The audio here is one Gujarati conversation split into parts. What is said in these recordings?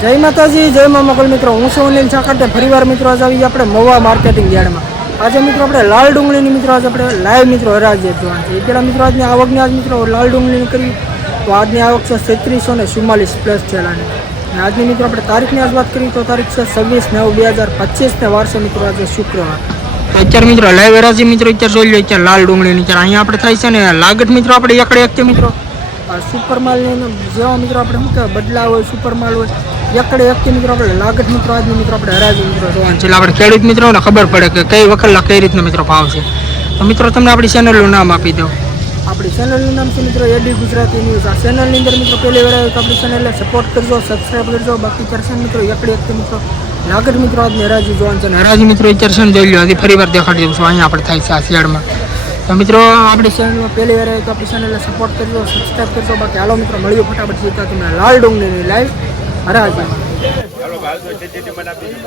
જય માતાજી, જય મા મોગલ મિત્રો. હું છું અનિલ સાકરતે ફરીવાર મિત્રો, આજે આવી આપણે મવા માર્કેટિંગ યાર્ડમાં. આજે મિત્રો, આપણે લાલ ડુંગળીની મિત્રો, આજે આપણે લાઈવ મિત્રો હરાજી જોવાનું છે. એ મિત્રો, આજની આવકની આજ મિત્રો, લાલ ડુંગળીની કરી તો આજની આવક છે છત્રીસો ને ચુમ્માલીસ પ્લસ છેલ્લાની અને આજની મિત્રો, આપણે તારીખની આજ વાત કરીએ તો તારીખ છે છવ્વીસ નવ બે હજાર પચીસને વારસો મિત્રો, આજે શુક્રવાર. અત્યારે મિત્રો લાઈવ હરાજી મિત્રો, અત્યારે જોઈ લો અત્યારે લાલ ડુંગળીની અત્યારે અહીંયા આપણે થાય છે ને, લાગત મિત્રો, આપણે એકડે એક છે મિત્રો. આ સુપર માલની જેવા મિત્રો, આપણે શું કહેવાય બદલા હોય સુપર માલ હોય. એકડે એકથી મિત્રો આપણે લાગત મિત્રો, આજની મિત્રો આપણે હરાજી મિત્રો જોવાનું છે. આપણે ખેડૂત મિત્રોને ખબર પડે કે કઈ વખતલા કઈ રીતના મિત્રો ભાવ છે. તો મિત્રો, તમને આપણી ચેનલનું નામ આપી દો આપણી ચેનલનું નામ છે મિત્રો એડી ગુજરાતી ન્યૂઝ આ ચેનલની અંદર મિત્રો પહેલી વાર આવ્યો તો આપણી ચેનલને સપોર્ટ કરજો સબસ્ક્રાઈબ કરજો. બાકી કરશે મિત્રો એકડે એકથી મિત્રો લાગત મિત્રો આજની હરાજી જોવાનું છે. હરાજી મિત્રો એ ચર્ચન જોઈ લો હજી ફરી વાર દેખાડી દઉં છું. અહીંયા આપણે થાય છે આ શિયાળમાં તો મિત્રો, આપણી ચેનલમાં પહેલી વાર તો આપણી ચેનલને સપોર્ટ કરજો સબસ્ક્રાઈબ કરજો. બાકી હાલો મિત્રો મળ્યું ફટાફટ જીતા તમને લાલ ડુંગળીની લાઈવ હરાજી. ચાલો ભાવ તો છે તે મને આપી દો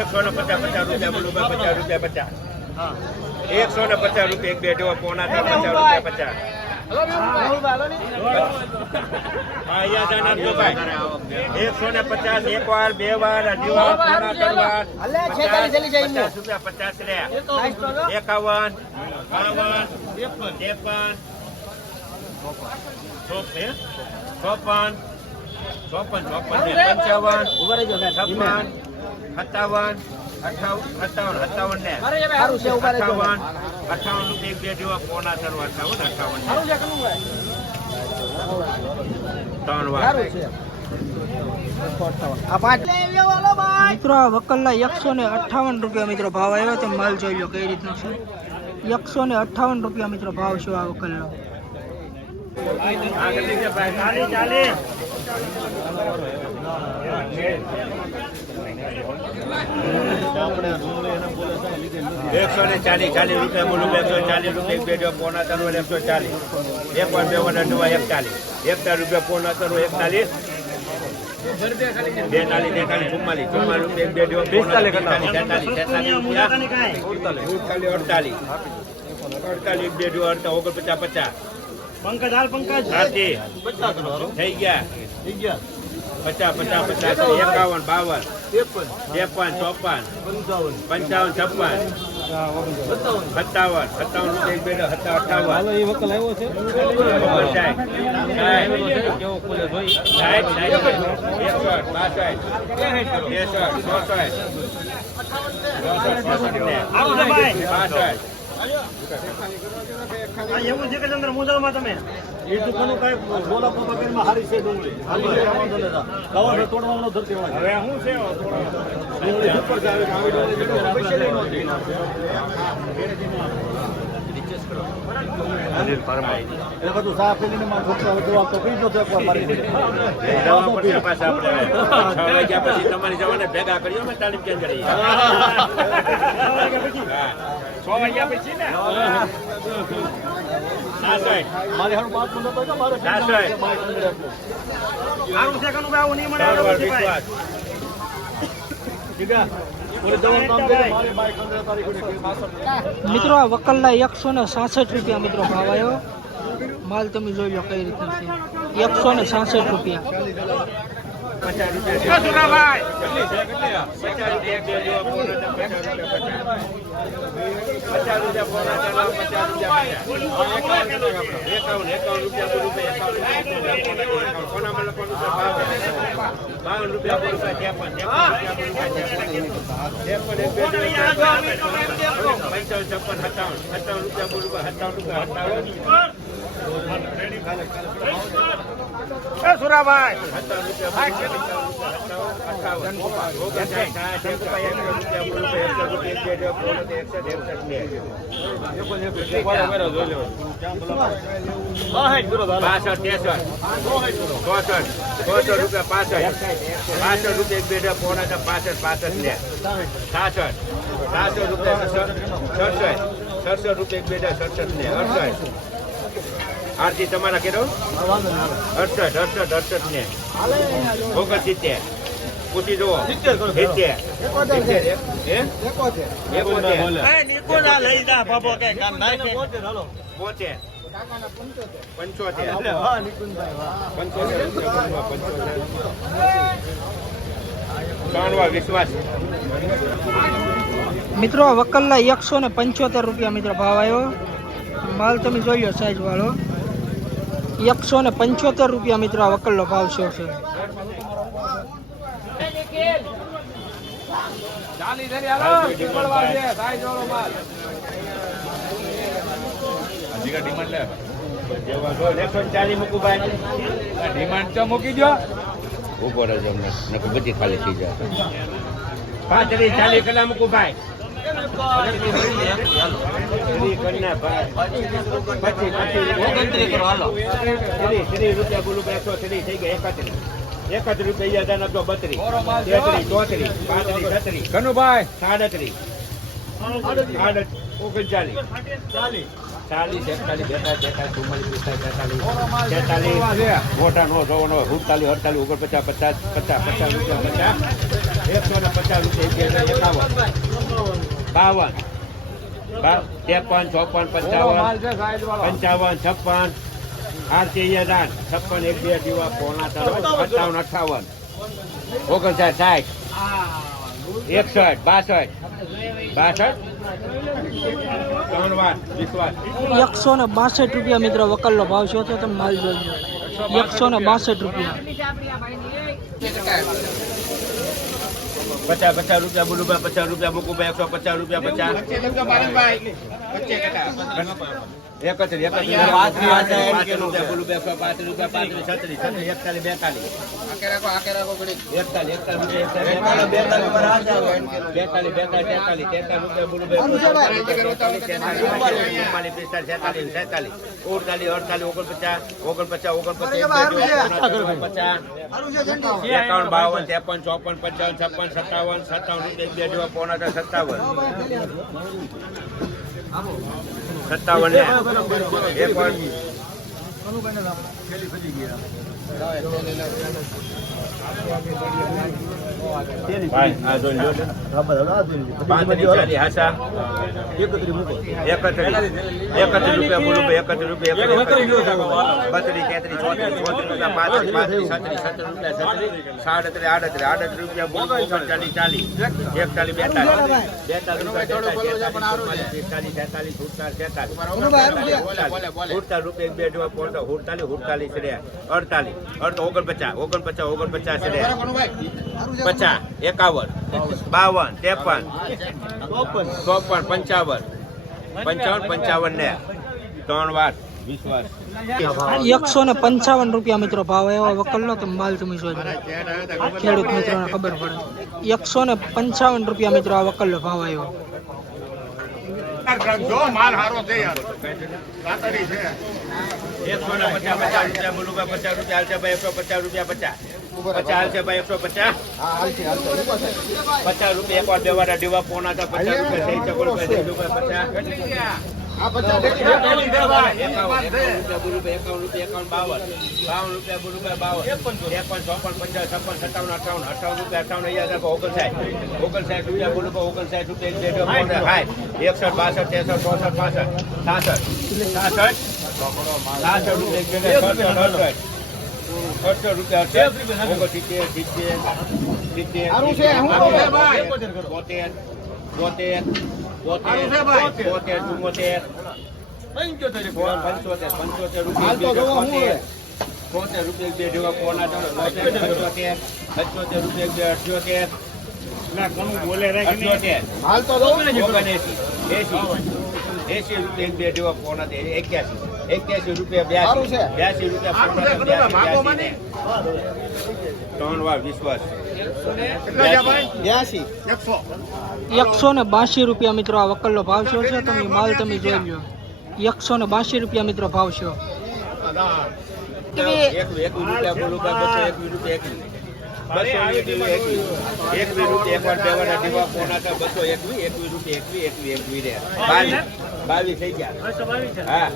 એકસો ને પચાસ પચાસ રૂપિયા બોલું ભાઈ, પચાસ રૂપિયા પચાસ. એકસો ને પચાસ રૂપિયા એક બે જેવા પોણા પચાસ રૂપિયા પચાસ. એકસો ને પચાસ એક વાર બે વાર અઢી વાર ત્રણ વાર પચાસ રૂપિયા પચાસ રહ્યા એકાવન બાવન ત્રેપન ચોપન ચોપન ચોપન પંચાવન છપ્પન સત્તાવન અઠાવન સત્તાવન સત્તાવન ને અઠાવન અઠાવન રૂપિયા એક બે જેવા પોણા ત્રણ અઠાવન અઠાવન ત્રણ વાર. મિત્રો આ વકલના એકસો ને અઠ્ઠાવન રૂપિયા મિત્રો ભાવ આવ્યો તો માલ જોઈ લો કઈ રીતનો છે. એકસો ને અઠ્ઠાવન રૂપિયા મિત્રો ભાવ છે આ વકલનો. ચાલી ચાલી. એકસો ને ચાલીસ ચાલીસ રૂપિયા બોલું એકસો ચાલીસ રૂપિયા એક બે જો પોણા ત્રણ એકસો ચાલીસ. એક વાર બે વાર અઢવા એકતાલીસ. એકતા રૂપિયા પોણા ત્રણ એકતાલીસ. બેતાલીસ તેતાલીસ ચુમ્માલીસ. ચુમ્માલીસ રૂપિયા એક બે દિવસ પિસ્તાલીસ તેતાલીસ તેતાલીસ અડતાલીસ. અડતાલીસ બે જો અડતા ઓગણ પચાસ. પંકજ હાલ પંકજ. સાચી થઈ ગયા. પચાસ પચાસ પચાસ એકાવન બાવન ત્રેપન ચોપન પંચાવન છપ્પન સત્તાવન સત્તાવન એક બે સત્તાવન અઠાવન. આવું છે? ભાઈ આ એવું છે કે ચંદ્ર મુદલમાં તમે? એ તો કોનું કઈ ગોલાપુર બગીચામાં હારી છે ડુંગળી. હાલી છે વાંધો નથી. દવા તોડવાનો ધરતી હવે શું છે ડુંગળી ઉપર છે, આવી ડુંગળી કેટલી રાત પૈસા લઈ એટલે બધું સાફ કરીને માં છોકરા દવા તો પી નતો એકવાર મારી. પડશે પાછા આપણે છ પછી તમારી જવાને ભેગા કરીએ અમે તાલીમ કેમ મિત્રો આ વકલના એકસો ને સાસઠ રૂપિયા મિત્રો ભાવ આવ્યો. માલ તમે જોઈ લો કઈ રીતનો છે. એકસો ને સાસઠ રૂપિયા. બાવન રૂપિયા બોલતા ત્રેપન પંચાવન છપ્પન સત્તાવન સત્તાવન રૂપિયા બોલવા સત્તાવન રૂપિયા સત્તાવન સુરાભાઈ. સત્તાવન રૂપિયા અઠાવન ઓગણસાઠ સાઠ એક રૂપિયા એક રૂપિયા બોલું ભાઈ, એકસો રૂપિયા એક બે જેવા બોલું તો એકસો ને એકસઠ બે. પાસઠ રૂપિયા એક બે હજાર પોણા પાસઠ પાસઠ ને સાસઠ સાસઠ રૂપિયા સડસઠ સડસઠ રૂપિયા એક બે સડસઠ ને અડસઠ. આરતી તમારા કેરો? અડસઠ અડસઠ અડસઠ ને. ઓગણસિત્તેર. પૂછી જુઓ. સિત્તેર પોતે પંચોતેર. પંચોતેર. વિશ્વાસ. મિત્રો વકલના એકસો ને પંચોતેર રૂપિયા મિત્રો ભાવ આવ્યો. માલ તમે જોઈ લો સાઈઝ વાળો. એકસો ને પંચોતેર રૂપિયા મિત્રો આ વકલનો ભાવ છે? છે ડિમાન્ડ જો તો મૂકી દો ઊભો રહેજો અમને બધી ખાલી થઈ જાય. પાંત્રીસ ચાલીસ કલાક મૂકું ભાઈ. એકત્રીસ જ રૂપિયા હજાર નવસો બત્રીસ તેત્રીસ ચોત્રીસ પાંત્રીસ છત્રીસ કનુભાઈ સાડત્રીસ ઓગણચાલીસ. ચાલીસ એકતાલીસ બેતાલીસ તેતાલીસ ચુમ્માલીસ પિસ્તાલીસ તેતાલીસ તેતાલીસ મોટા નો જોવાનો સુડતાલીસ અડતાલીસ ઓગણપચાસ પચાસ પચાસ પચાસ રૂપિયા પચાસ એકસો ને પચાસ રૂપિયા એકાવન બાવન. બા- ત્રેપન ચોપન પંચાવન પંચાવન છપ્પન. આરતી હજાર છપ્પન એક બે દીવા પોણા ત્રણ સત્તાવન અઠાવન. ઓગણસાઠ સાઠ. એકસઠ બાસઠ. બાસઠ? એકસો ને બાસઠ રૂપિયા મિત્રો વકલનો ભાવ છે. તો તમે માલ લો એકસો ને બાસઠ રૂપિયા. પચાસ પચાસ રૂપિયા બોલું ભાઈ પચાસ રૂપિયા મૂકું ભાઈ એકસો પચાસ રૂપિયા પચાસ. એકત્રીસ એકત્રીસ પાંચ રૂપિયા બોલું ભાઈ એકસો પાંત્રીસ રૂપિયા પાંત્રીસ છત્રીસ છત્રીસ એકતાલીસ બેતાલીસ. ઓગણચાલીસ અડતાલીસ ઓગણપચાસ ઓગણપચાસ ઓગણપચાસ પચાસ એકાવન બાવન ત્રેપન ચોપન પંચાવન છપ્પન સત્તાવન સત્તાવન બે જેવા પોણા સત્તાવન. સત્તાવન ને. એક વાર ભાઈ અડતાલીસ. અડતો ઓગણપચાસ ઓગણપચાસ ઓગણપચાસ પચાસ એકાવન બાવન ત્રેપન ચોપન પંચાવન પંચાવન પંચાવન ને ત્રણ વાર વિશ્વાસ એકસો ને પંચાવન રૂપિયા મિત્રો ભાવ આવ્યો. વકલનો તો માલ તમે જોઈ લો ખેડૂત મિત્રોને ખબર પડે. એકસો ને પંચાવન રૂપિયા મિત્રો આ વકલનો ભાવ આવ્યો. એકસો ને પચાસ પચાસ રૂપિયા બોલું પચાસ રૂપિયા એકસો પચાસ રૂપિયા પચાસ. પચાસ હાલશે ભાઈ એકસો પચાસ. પચાસ રૂપિયા એક વાર બે વાર દેવા પોણા હતા પચાસ રૂપિયા થઈ શકે રૂપિયા રૂપિયા પચાસ એકસઠ બાસઠ તેસઠ ચોસઠ પાસઠ. સાસઠ. સાસઠ. સાસઠ રૂપિયા અડસઠ રૂપિયા અડસઠ ઓગણસિત્તેર સિત્તેર સિત્તેર બોતેર બોતેર બોતેર બોતેર ચુમ્મોતેર પંચોતેર પંચોતેર રૂપિયા રૂપિયા બે જેવા પોણા પંચોતેર પંચોતેર રૂપિયા બે અઠ્યોતેર. અઠ્યોતેર. ઓગણએંસી એંસી એંસી રૂપિયા. બે જેવા પોણા તે એક્યાસી. એક્યાસી રૂપિયા બ્યાસી. બ્યાસી રૂપિયા ત્રણ વાર વિશ્વાસ. એકસો. ને બાસી રૂપિયા મિત્રો આ વકલનો ભાવ શું છે તમે માલ તમે જોઈ લો એકસો ને બાસી રૂપિયા મિત્રો ભાવ છે. એકવી એકવી રૂપિયા બાવીસ થઈ ગયા. હા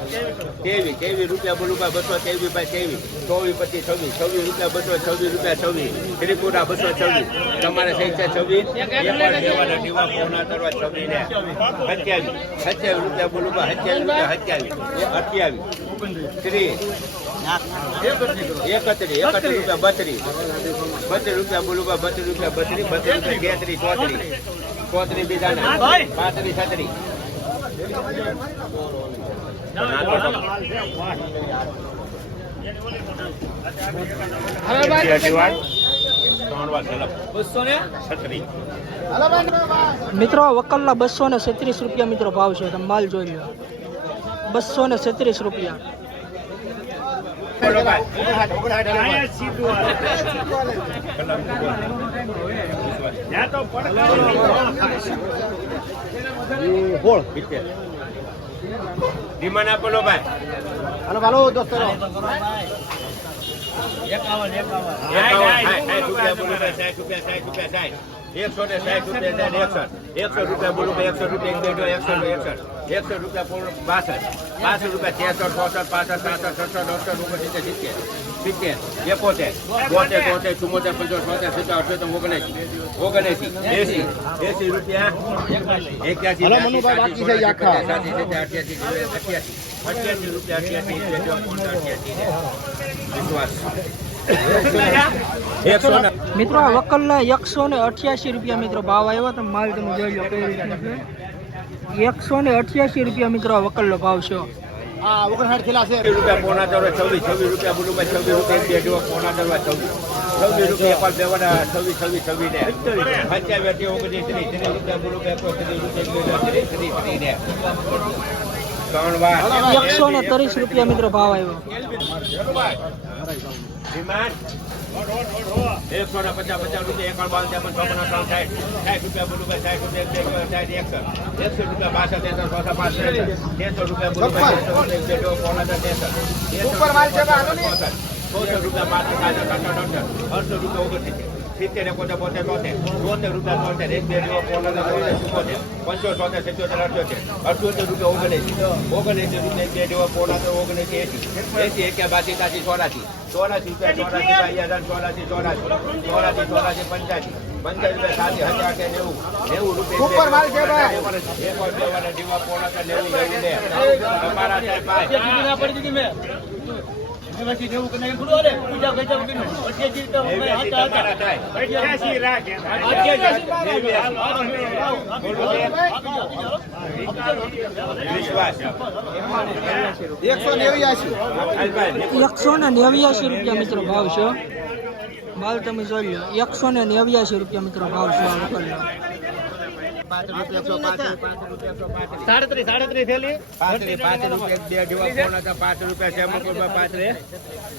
તેવીસ તેવીસ રૂપિયા બોલું ભાઈ બસો તેવીસ ભાઈ તેવીસ ચોવીસ પચીસ છવ્વીસ. છવ્વીસ રૂપિયા બસો છવ્વીસ રૂપિયા છવ્વીસ. ત્રિપુરા બસો છવ્વીસ. તમારે થઈ છે છવ્વીસ? છવ્વીસ ને. સત્યાવીસ. સત્યાવીસ રૂપિયા બોલું ભાઈ સત્યાવીસ રૂપિયા સત્યાવીસ. એ અઠ્યાવીસ. ત્રીસ. એકત્રીસ એકત્રીસ રૂપિયા બત્રીસ. બત્રીસ રૂપિયા બોલું ભાઈ બત્રીસ રૂપિયા બત્રીસ બત્રીસ રૂપિયા તેત્રીસ ચોત્રીસ. ચોત્રીસ બીજાના. પાંત્રીસ છત્રીસ. મિત્રો વકલના બસો ને છત્રીસ રૂપિયા મિત્રો ભાવ છે. તમે માલ જોઈ લો. બસો ને છત્રીસ રૂપિયા. તો પડકારી ડિમાન્ડ આપેલો ભાઈ સાઠ રૂપિયા બોલો ભાઈ સાઠ રૂપિયા સાઠ રૂપિયા સાઠ એકસો ને સાઠ રૂપિયા સાઠ એકસઠ. એકસો રૂપિયા બોલું એકસો રૂપિયા એકસો એકસઠ એકસો રૂપિયા પૂર્ણ બાસઠ. બાસઠ રૂપિયા છસઠ ચોસઠ પાસઠ સાસઠ સડસઠ અડસઠ ઓગણસિત્તેર સિત્તેર. સિત્તેર. એકોતેર. બોતેર તોતેર ચુમ્મોતેર પંચોતેર છોતેર સિત્તેર અઠ્યોતેર ઓગણએસી ઓગણએસી એસી એસી રૂપિયા. એક્યાસી. અઠ્યાસી અઠ્યાસી અઠ્યાસી રૂપિયા અઠ્યાસી વિશ્વાસ. મિત્રો આ વકલના એકસો ને અઠ્યાસી રૂપિયા મિત્રો ભાવ આવ્યો તો માલ તમે જોઈ લો કઈ રીતના એકસો ને અઠ્યાસી રૂપિયા મિત્રો આ વકલનો ભાવ છે. છવ્વીસ રૂપિયા પોણા દરવા છવ્વીસ છવ્વીસ રૂપિયા બોલું છવ્વીસ રૂપિયા બે પોણા છવ્વીસ. છવ્વીસ રૂપિયા છવ્વીસ છવ્વીસ છવ્વીસ ને પંચાવન ઓગણીસ ત્રીસ ત્રીસ રૂપિયા બોલું એકસો ત્રીસ રૂપિયા ત્રીસ ત્રીસ ત્રીસ ને ત્રણ વાર. એકસો ને ત્રીસ રૂપિયા મિત્રો ભાવ આવ્યો. એકસો ને પચાસ પચાસ રૂપિયા ત્રેપન સાઠ. સાઠ રૂપિયા બોલું સાઠ રૂપિયા સાઠ એકસો એકસો રૂપિયા બાસઠ તેસઠ ચોસઠ પાંચ તેરસો રૂપિયા બોલું રૂપિયા પાંચ અડસો રૂપિયા ઓગણસિત્તેર. સિત્તેર એકોતેર બોતેર તોતેર તોતેર રૂપિયા તોતેર એક બે જેવો દસ ચુમ્મોતેર પંચોતેર તોતેર સિત્યોતેર અઠ્યોતેર. અઠ્યોતેર રૂપિયા ઓગણએસી ઓગણએસી રૂપિયા એક બે જેવો દસ ઓગણએસી એસી એસી એક્યા બાસી તાસી ચોરાસી ચોરાસી રૂપિયા ચોરાસી બાઈ હજાર ચોરાસી ચોરાસી ચોરાસી ચોરાસી પંચ્યાસી પંચાસી રૂપિયા સાતી હજાર કે નેવું નેવું રૂપિયા ઉપર માલ છે ભાઈ એક વાર બે વાર દીવા પોણા કે નેવું નેવું લે તમારા સાહેબ ભાઈ એવી તમારા સાહેબ અઠ્યાસી રાખે વિશ્વાસ. એકસો ને નેવ્યાસી રૂપિયા મિત્રો ભાવ છે. માલ તમે જોઈ લો. એકસો ને નેવ્યાસી રૂપિયા મિત્રો ભાવ છે આ સાડત્રીસ સાડત્રીસ થેલી? પાંત્રીસ રૂપિયા બે જેવા પોણા હતા પાંચ રૂપિયા છે પાંચ પાંત્રીસ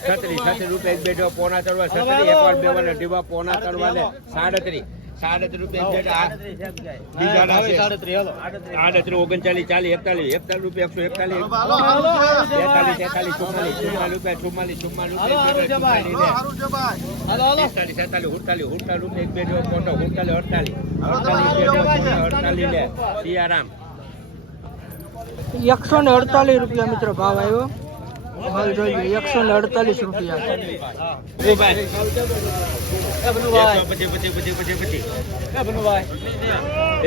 છત્રીસ છત્રીસ રૂપિયા બે જેવા પોણા તરવા છત્રીસ એક વાર બે વાર ડીવા પોણા તરવા ને સાડત્રીસ. સાડત્રીસ રૂપિયા. આડત્રીસ ઓગણચાલીસ ચાલીસ એકતાલીસ એકતાલીસ રૂપિયા એકસો એકતાલીસ. બેતાલીસ તેતાલીસ ચુમ્માલીસ ચુમ્માલીસ રૂપિયા ચુમ્માલીસ ચુમ્માલીસ પિસ્તાલીસ છેતાલીસ ઉડતાલીસ હુડતાલીસ રૂપિયા એક બે જેવો પોટો ઉડતાલીસ અડતાલીસ. અડતાલીસ અડતાલીસ લે સિયારામ. એકસો ને અડતાલીસ રૂપિયા મિત્રો ભાવ આવ્યો. માલ જોઈ લો એકસો ને અડતાલીસ રૂપિયા.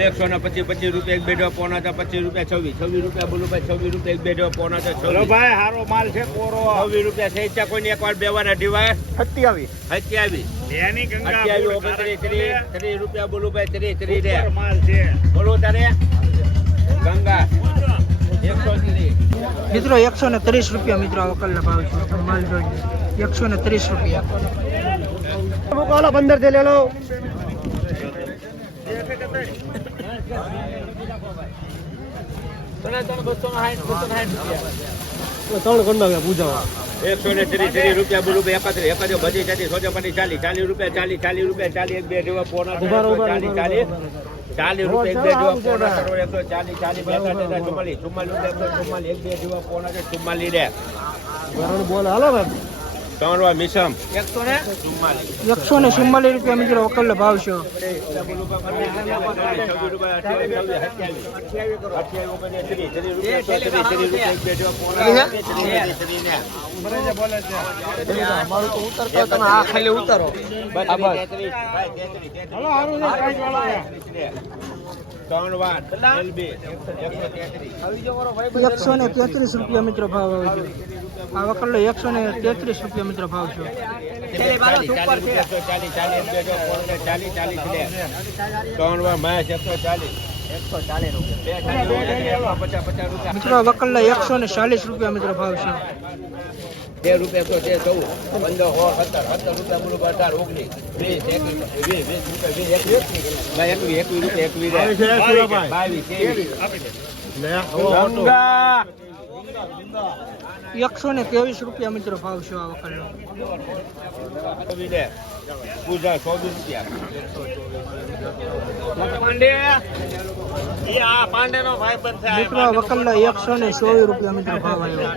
એકસો ને પચીસ પચીસ રૂપિયા એક બેડવા પોણા હતા પચીસ રૂપિયા છવ્વીસ. છવ્વીસ રૂપિયા બોલું ભાઈ છવ્વીસ રૂપિયા એક બેડવા પોણા હતા છવ્વીસ. ભાઈ હારો માલ છે કોરો. છવ્વીસ રૂપિયા સહિત કોઈને એક વાર બે વાર અઢીવાર સત્યાવીસ. સત્યાવીસ. એની ગંગા અઠ્યાવીસ ઓગણત્રીસ ત્રીસ ત્રીસ રૂપિયા બોલું ભાઈ ત્રીસ ત્રીસ રે. માલ છે. બોલો તારે. ગંગા. એકસો ત્રીસ. મિત્રો એકસો ને ત્રીસ રૂપિયા મિત્રો આ વકલના ભાવ છે. માલ જોઈ એકસો ને ત્રીસ રૂપિયા. પંદરથી લે. લો એકસો ને ત્રીસ ત્રીસ રૂપિયા ચાલી એકત્રીસ એકત્રીસ બધી ચાલીસ સોજો પડી ચાલીસ ચાલીસ રૂપિયા ચાલીસ ચાલીસ રૂપિયા ચાલીસ એક બે જેવા પોણા ચાલીસ ચાલીસ ચાલીસ રૂપિયા એક બે જેવા પોણા કરો એકસો ચાલીસ ચાલીસ બે ત્રણ ચુમ્માલીસ ચુમ્માલીસ એકસો ચુમ્માલીસ એક બે જેવા પોણા છે ચુમ્માલીસ રે. બોલ હાલો ભાઈ. ત્રણ આ મિસમ એકસો ને ચુમ્માલીસ રૂપિયા મિત્રો વકલનો ભાવ છે. ત્રણ વાર એલબી એકસો ને તેત્રીસ રૂપિયા મિત્રો ભાવ આવે છે. આ વકલનો એકસો ને તેત્રીસ રૂપિયા મિત્રો ભાવ છે. ત્રણ વાર મહેશ એકસો ચાલીસ. મિત્રો વકલના એકસો ને ચાલીસ રૂપિયા મિત્રો ભાવ છે. બે રૂપિયા તો તે ચૌદ. પંદર સોળ સત્તર. સત્તર રૂપિયા બોલું અઢાર ઓગણીસ વીસ એકવીસ વીસ વીસ રૂપિયા વીસ એકવીસ. રૂપિયા એકવીસ બાવીસ છે, બાવીસ એકસો ને ત્રેવીસ રૂપિયા મિત્રો ભાવ છે આ વખતે. પૂજા ચોવીસ રૂપિયા. મિત્રો વકલ એકસો ને ચોવીસ રૂપિયા મિત્રો ભાવ આવ્યો.